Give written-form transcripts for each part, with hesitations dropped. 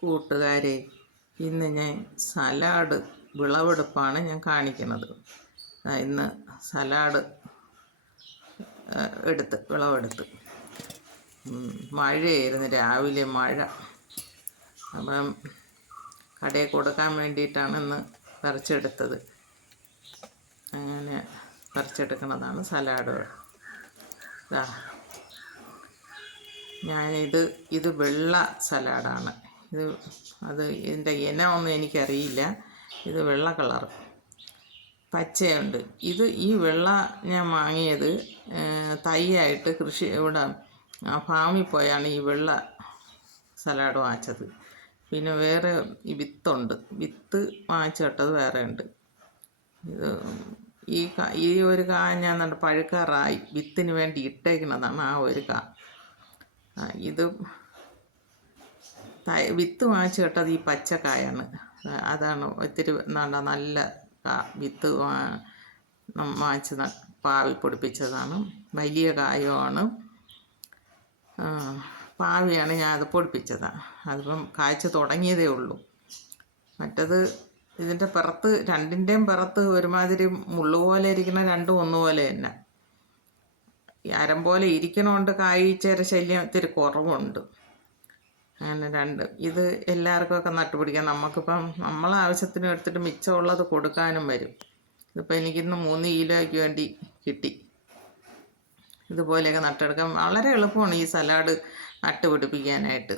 കൂട്ടുകാരെ, ഇന്ന് ഞാൻ സലാഡ് വിളവെടുപ്പാണ് ഞാൻ കാണിക്കുന്നത്. ഇന്ന് സലാഡ് വിളവെടുത്ത് മഴയായിരുന്നു, രാവിലെ മഴ. അപ്പം കടയിൽ കൊടുക്കാൻ വേണ്ടിയിട്ടാണ് ഇന്ന് പറിച്ചെടുത്തത്. അങ്ങനെ പറിച്ചെടുക്കുന്നതാണ് സലാഡ്. ഇത് വെള്ള സലാഡാണ്. ഇതിൻ്റെ ഇനമൊന്നും എനിക്കറിയില്ല. ഇത് വെള്ള കളർ, പച്ചയുണ്ട്. ഈ വെള്ള ഞാൻ വാങ്ങിയത് തൈയായിട്ട് ഇവിടെ ഫാമിൽ പോയാണ് ഈ വെള്ള സലാഡ് വാങ്ങിച്ചത്. പിന്നെ വേറെ വിത്തുണ്ട്, വിത്ത് വാങ്ങിച്ചിട്ടത് വേറെ ഉണ്ട്. ഈ ഒരു കാ ഞാൻ പഴുക്കാറായി, വിത്തിന് വേണ്ടി ഇട്ടേക്കുന്നതാണ് ആ ഒരു കാ. ഇത് വിത്ത് വാങ്ങിച്ച് കേട്ടത് ഈ പച്ചക്കായാണ്. അതാണ് ഒത്തിരി നല്ല വിത്ത് വാങ്ങിച്ച് പാവി പൊടിപ്പിച്ചതാണ്. വലിയ കായമാണ്, പാവിയാണ് ഞാനത് പൊടിപ്പിച്ചതാണ്. അതിപ്പം കായ്ച്ച് തുടങ്ങിയതേ ഉള്ളൂ. മറ്റത് ഇതിൻ്റെ പുറത്ത്, രണ്ടിൻ്റെയും പുറത്ത് ഒരുമാതിരി മുള്ളുപോലെ ഇരിക്കുന്ന രണ്ടും ഒന്നുപോലെ തന്നെ. അരം പോലെ ഇരിക്കണോണ്ട് കായ്ച്ചേര ശല്യം ഇത്തിരി കുറവുണ്ട്. അങ്ങനെ ഇത് എല്ലാവർക്കുമൊക്കെ നട്ടുപിടിക്കാം. നമുക്കിപ്പം നമ്മളെ ആവശ്യത്തിന് എടുത്തിട്ട് മിച്ചമുള്ളത് കൊടുക്കാനും വരും. ഇതിപ്പോൾ എനിക്കിന്ന് 3 കിലോയ്ക്ക് വേണ്ടി കിട്ടി. ഇതുപോലെയൊക്കെ നട്ടെടുക്കാൻ വളരെ എളുപ്പമാണ് ഈ സലാഡ് നട്ടുപിടിപ്പിക്കാനായിട്ട്.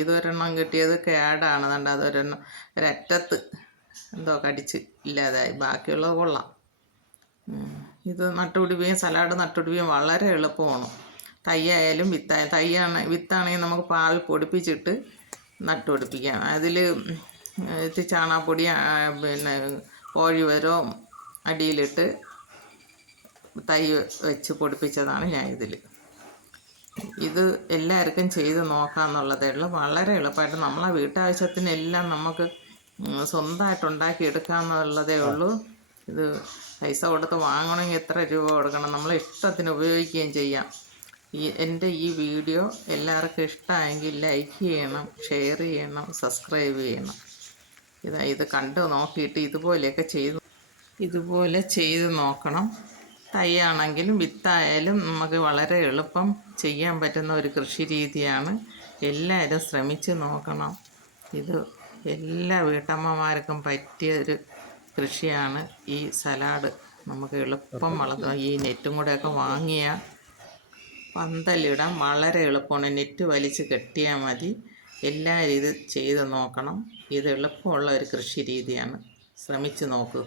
ഇതൊരെണ്ണം കിട്ടിയത് കേടാണ്. അതൊരെണ്ണം ഒരറ്റത്ത് എന്തോ കടിച്ച് ഇല്ലാതായി, ബാക്കിയുള്ളത് കൊള്ളാം. ഇത് സലാഡ് നട്ടുപിടിപ്പിക്കാൻ വളരെ എളുപ്പമാണ്. തൈയായാലും വിത്താണെങ്കിൽ നമുക്ക് പാവി പൊടിപ്പിച്ചിട്ട് നട്ടുപിടിപ്പിക്കാം. അതിൽ ചാണകപ്പൊടി, പിന്നെ കോഴിവരോ അടിയിലിട്ട് തൈ വെച്ച് പൊടിപ്പിച്ചതാണ് ഞാൻ ഇതിൽ. ഇത് എല്ലാവർക്കും ചെയ്ത് നോക്കാമെന്നുള്ളതേ ഉള്ളൂ. വളരെ എളുപ്പമായിട്ട് നമ്മളെ വീട്ടാവശ്യത്തിനെല്ലാം നമുക്ക് സ്വന്തമായിട്ട് ഉണ്ടാക്കിയെടുക്കാമെന്നുള്ളതേ ഉള്ളൂ. ഇത് പൈസ കൊടുത്ത് വാങ്ങണമെങ്കിൽ എത്ര രൂപ കൊടുക്കണം, നമ്മളെ ഇഷ്ടത്തിന് ഉപയോഗിക്കുകയും ചെയ്യാം. എൻ്റെ ഈ വീഡിയോ എല്ലാവർക്കും ഇഷ്ടമായെങ്കിൽ ലൈക്ക് ചെയ്യണം, ഷെയർ ചെയ്യണം, സബ്സ്ക്രൈബ് ചെയ്യണം. ഇത് കണ്ട് നോക്കിയിട്ട് ഇതുപോലെ ചെയ്ത് നോക്കണം. തൈയാണെങ്കിലും വിത്തായാലും നമുക്ക് വളരെ എളുപ്പം ചെയ്യാൻ പറ്റുന്ന ഒരു കൃഷി രീതിയാണ്. എല്ലാവരും ശ്രമിച്ച് നോക്കണം. ഇത് എല്ലാ വീട്ടമ്മമാർക്കും പറ്റിയ ഒരു കൃഷിയാണ് ഈ സലാഡ്. നമുക്ക് എളുപ്പം വളർത്താം. ഈ നെറ്റും കൂടെയൊക്കെ വാങ്ങിയാൽ പന്തലിടാൻ വളരെ എളുപ്പമാണ്. നെറ്റ് വലിച്ച് കെട്ടിയാൽ മതി. എല്ലാവരും ഇത് ചെയ്ത് നോക്കണം. ഇത് എളുപ്പമുള്ള ഒരു കൃഷി രീതിയാണ്. ശ്രമിച്ച് നോക്കൂ.